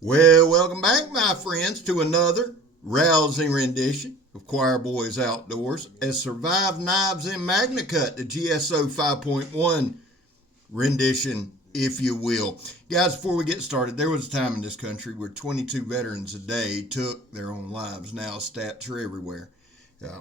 Well, welcome back, my friends, to another rousing rendition of Choir Boys Outdoors as Survive Knives in MAGNACUT, the Gso 5.1 rendition, if you will. Guys, before we get started, there was a time in this country where 22 veterans a day took their own lives. Now stats are everywhere.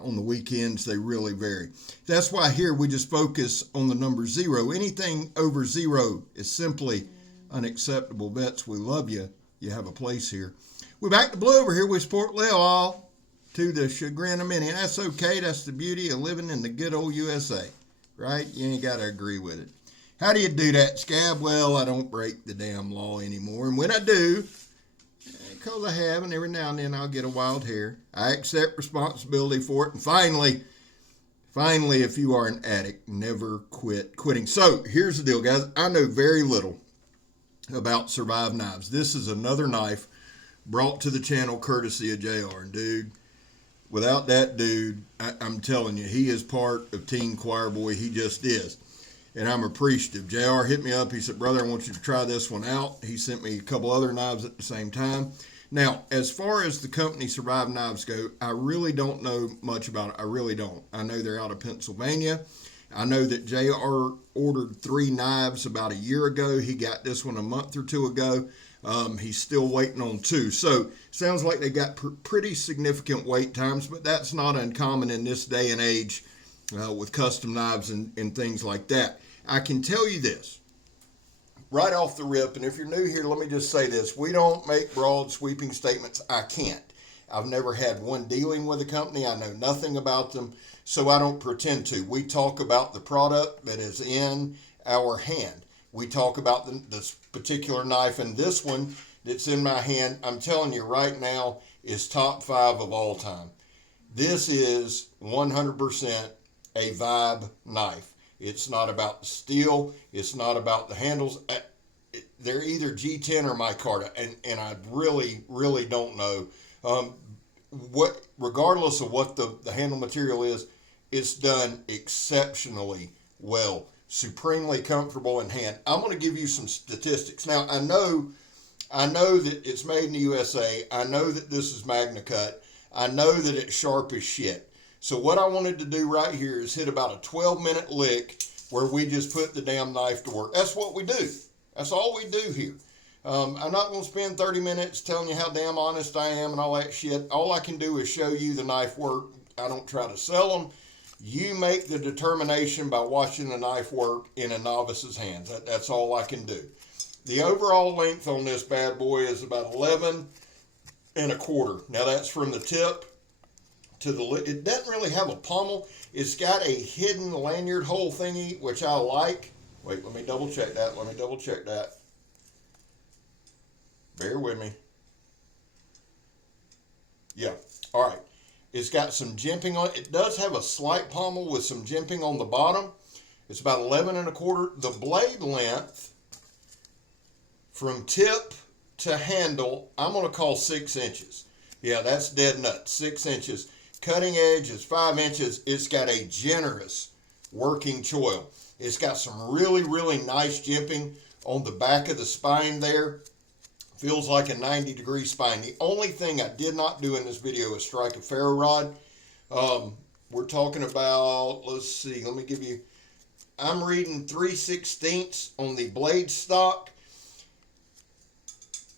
On the weekends, they really vary. That's why here we just focus on the number 0. Anything over 0 is simply unacceptable. Vets, we love you. You have a place here. We're back to blue over here. We support all to the chagrin of many. And that's okay. That's the beauty of living in the good old USA, right? You ain't got to agree with it. How do you do that, Scab? Well, I don't break the damn law anymore. And when I do, because I have, and every now and then I'll get a wild hair, I accept responsibility for it. And finally, if you are an addict, never quitting. So here's the deal, guys. I know very little about Survive Knives. This is another knife brought to the channel courtesy of JR. And dude, without that dude, I'm telling you, he is part of Team Choir Boy. He just is. And I'm appreciative. JR hit me up. He said, brother, I want you to try this one out. He sent me a couple other knives at the same time. Now, as far as the company Survive Knives go, I really don't know much about it. I really don't. I know they're out of Pennsylvania. I know that JR ordered 3 knives about a year ago. He got this one a month or 2 ago. He's still waiting on 2. So sounds like they got pretty significant wait times, but that's not uncommon in this day and age with custom knives and things like that. I can tell you this right off the rip, and if you're new here, let me just say this. We don't make broad sweeping statements. I can't. I've never had one dealing with a company. I know nothing about them, so I don't pretend to. We talk about the product that is in our hand. We talk about this particular knife, and this one that's in my hand, I'm telling you right now, is top 5 of all time. This is 100% a vibe knife. It's not about the steel. It's not about the handles. They're either G10 or micarta, and I really don't know. Regardless of what the handle material is, it's done exceptionally well, supremely comfortable in hand. I'm going to give you some statistics. Now, I know that it's made in the USA. I know that this is MAGNACUT. I know that it's sharp as shit. So what I wanted to do right here is hit about a 12-minute lick where we just put the damn knife to work. That's what we do. That's all we do here. I'm not going to spend 30 minutes telling you how damn honest I am and all that shit. All I can do is show you the knife work. I don't try to sell them. You make the determination by watching the knife work in a novice's hands. That's all I can do. The overall length on this bad boy is about 11 1/4. Now that's from the tip to the lip. It doesn't really have a pommel. It's got a hidden lanyard hole thingy, which I like. Wait, let me double check that. Bear with me. Yeah, all right. It's got some jimping on it. It does have a slight pommel with some jimping on the bottom. It's about 11 1/4. The blade length from tip to handle, I'm going to call 6 inches. Yeah, that's dead nuts, 6 inches. Cutting edge is 5 inches. It's got a generous working choil. It's got some really nice jimping on the back of the spine there. Feels like a 90-degree spine. The only thing I did not do in this video is strike a ferro rod. We're talking about, let's see, let me give you, I'm reading 3/16 on the blade stock.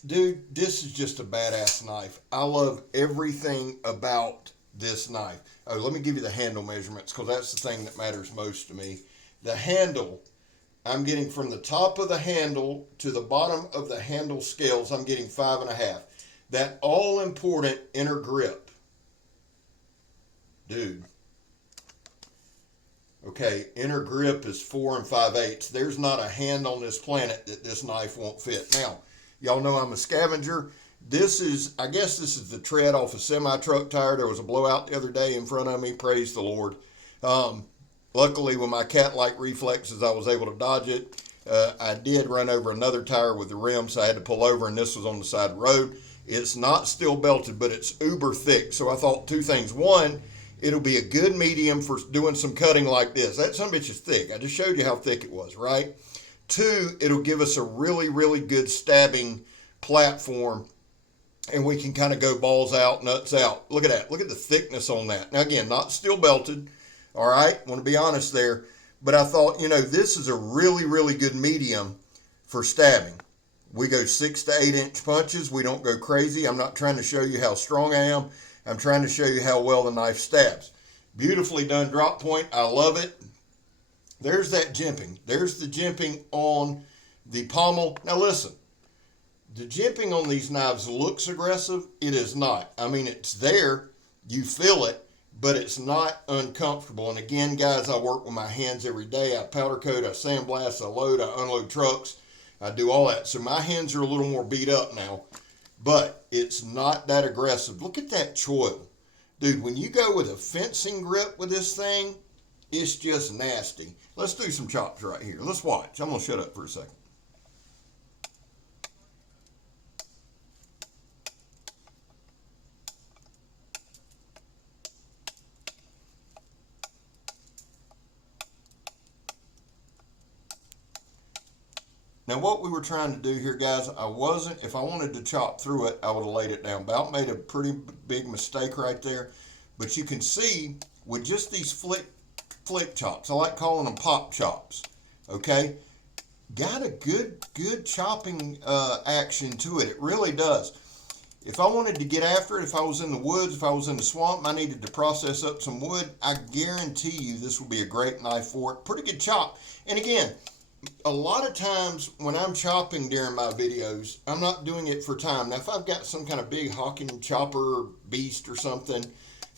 Dude, this is just a badass knife. I love everything about this knife. Oh, let me give you the handle measurements because that's the thing that matters most to me. The handle, I'm getting from the top of the handle to the bottom of the handle scales, I'm getting 5.5. That all-important inner grip. Dude. Okay, inner grip is 4 5/8. There's not a hand on this planet that this knife won't fit. Now, y'all know I'm a scavenger. I guess this is the tread off a semi-truck tire. There was a blowout the other day in front of me. Praise the Lord. Luckily, with my cat-like reflexes, I was able to dodge it. I did run over another tire with the rim, so I had to pull over, and this was on the side of the road. It's not steel belted, but it's uber thick. So I thought 2 things. One, it'll be a good medium for doing some cutting like this. That son of a bitch is thick. I just showed you how thick it was, right? 2, it'll give us a really good stabbing platform, and we can kind of go balls out, nuts out. Look at that. Look at the thickness on that. Now, again, not steel belted. All right. Want to be honest there. But I thought, this is a really, really good medium for stabbing. We go 6 to 8 inch punches. We don't go crazy. I'm not trying to show you how strong I am. I'm trying to show you how well the knife stabs. Beautifully done drop point. I love it. There's that jimping. There's the jimping on the pommel. Now listen, the jimping on these knives looks aggressive. It is not. I mean, it's there. You feel it, but it's not uncomfortable. And again, guys, I work with my hands every day. I powder coat, I sandblast, I load, I unload trucks. I do all that. So my hands are a little more beat up now, but it's not that aggressive. Look at that choil. Dude, when you go with a fencing grip with this thing, it's just nasty. Let's do some chops right here. Let's watch. I'm going to shut up for a second. Now, what we were trying to do here, guys, if I wanted to chop through it, I would have laid it down. About made a pretty big mistake right there. But you can see with just these flick chops, I like calling them pop chops, okay? Got a good chopping action to it. It really does. If I wanted to get after it, if I was in the woods, if I was in the swamp, I needed to process up some wood, I guarantee you this would be a great knife for it. Pretty good chop. And again, a lot of times when I'm chopping during my videos, I'm not doing it for time. Now, if I've got some kind of big hawking chopper beast or something,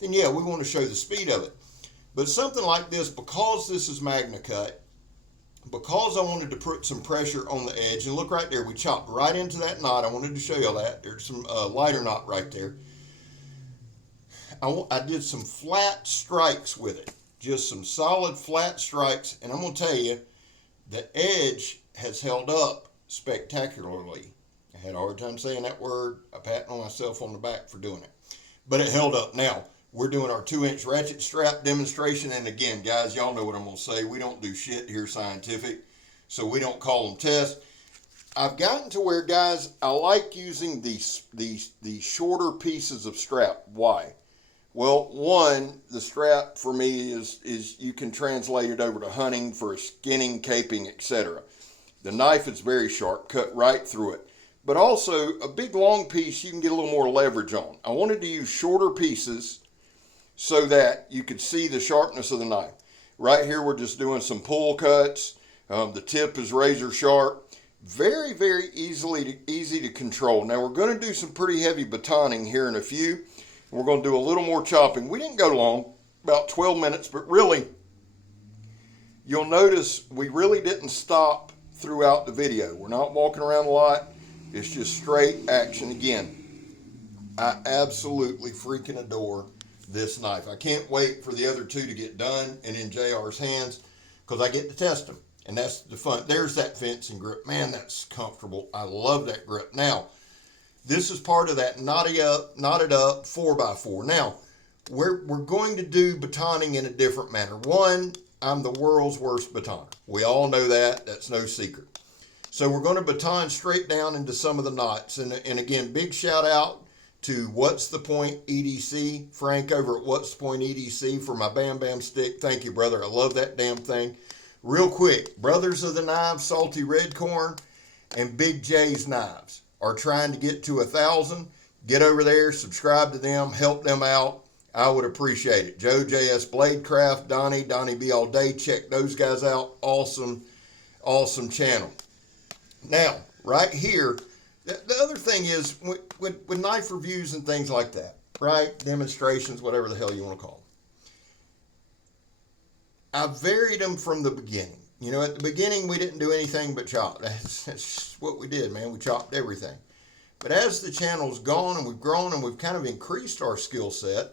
then yeah, we want to show the speed of it. But something like this, because this is MAGNACUT, because I wanted to put some pressure on the edge, and look right there, we chopped right into that knot. I wanted to show you all that. There's some lighter knot right there. I did some flat strikes with it, just some solid flat strikes, and I'm going to tell you, the edge has held up spectacularly. I had a hard time saying that word. I pat myself on the back for doing it. But it held up. Now, we're doing our 2-inch ratchet strap demonstration. And again, guys, y'all know what I'm going to say. We don't do shit here scientific. So we don't call them tests. I've gotten to where, guys, I like using these shorter pieces of strap. Why? Well, one, the strap for me is you can translate it over to hunting for skinning, caping, etc. The knife is very sharp, cut right through it. But also, a big long piece you can get a little more leverage on. I wanted to use shorter pieces so that you could see the sharpness of the knife. Right here, we're just doing some pull cuts. The tip is razor sharp. Very, very easy to control. Now, we're going to do some pretty heavy batoning here in a few. We're going to do a little more chopping. We didn't go long, about 12 minutes, but really, you'll notice we really didn't stop throughout the video. We're not walking around a lot. It's just straight action. Again, I absolutely freaking adore this knife. I can't wait for the other two to get done and in JR's hands because I get to test them. And that's the fun. There's that fencing grip. Man, that's comfortable. I love that grip. Now, this is part of that knotted up 4x4. Now, we're going to do batoning in a different manner. One, I'm the world's worst batoner. We all know that. That's no secret. So we're going to baton straight down into some of the knots. And again, big shout out to What's the Point EDC, Frank over at What's the Point EDC for my Bam Bam stick. Thank you, brother. I love that damn thing. Real quick, Brothers of the Knives, Salty Red Corn, and Big J's Knives are trying to get to 1,000. Get over there, subscribe to them, help them out. I would appreciate it. Joe JS Bladecraft, Donnie B All Day. Check those guys out. Awesome channel. Now, right here, the other thing is with knife reviews and things like that, right? Demonstrations, whatever the hell you want to call them. I varied them from the beginning. At the beginning, we didn't do anything but chop. That's what we did, man. We chopped everything. But as the channel's gone and we've grown and we've kind of increased our skill set,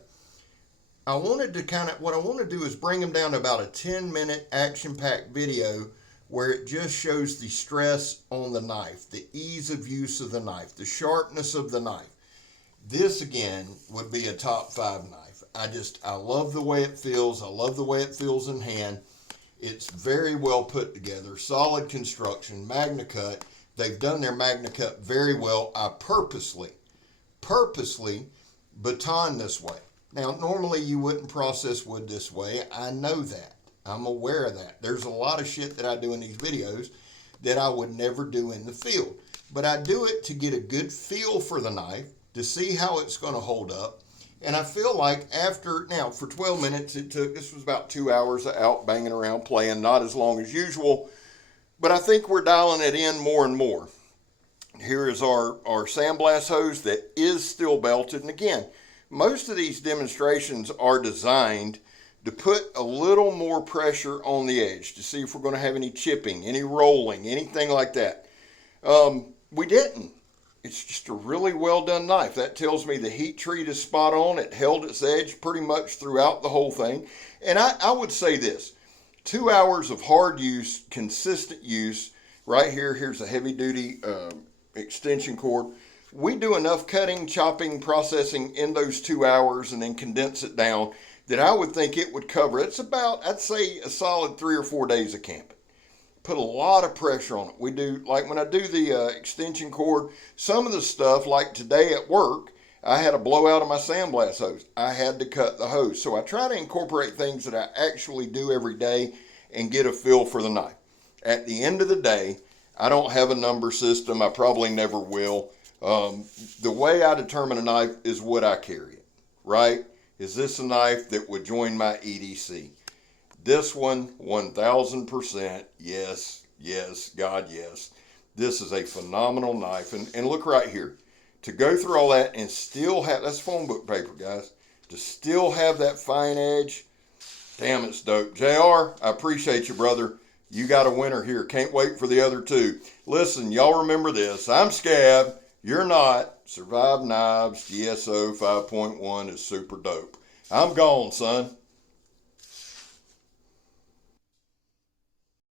what I want to do is bring them down to about a 10-minute action-packed video where it just shows the stress on the knife, the ease of use of the knife, the sharpness of the knife. This, again, would be a top 5 knife. I love the way it feels. I love the way it feels in hand. It's very well put together, solid construction, MAGNACUT. They've done their MAGNACUT very well. I purposely baton this way. Now, normally you wouldn't process wood this way. I know that. I'm aware of that. There's a lot of shit that I do in these videos that I would never do in the field. But I do it to get a good feel for the knife, to see how it's going to hold up. And I feel like now for 12 minutes, this was about 2 hours out banging around playing, not as long as usual. But I think we're dialing it in more and more. Here is our sandblast hose that is still belted. And again, most of these demonstrations are designed to put a little more pressure on the edge to see if we're going to have any chipping, any rolling, anything like that. We didn't. It's just a really well done knife. That tells me the heat treat is spot on. It held its edge pretty much throughout the whole thing. And I would say this, 2 hours of hard use, consistent use, right here, here's a heavy duty extension cord. We do enough cutting, chopping, processing in those 2 hours and then condense it down that I would think it would cover. It's about, I'd say, a solid 3 or 4 days of camping. Put a lot of pressure on it. We do, like when I do the extension cord, some of the stuff, like today at work, I had a blowout of my sandblast hose. I had to cut the hose. So I try to incorporate things that I actually do every day and get a feel for the knife. At the end of the day, I don't have a number system. I probably never will. The way I determine a knife is would I carry it, right? Is this a knife that would join my EDC? This one, 1000%, yes, God, yes. This is a phenomenal knife. And look right here. To go through all that and still have, that's phone book paper, guys. To still have that fine edge, damn, it's dope. JR, I appreciate you, brother. You got a winner here. Can't wait for the other two. Listen, y'all remember this. I'm Scab. You're not. Survive Knives, Gso 5.1 is super dope. I'm gone, son.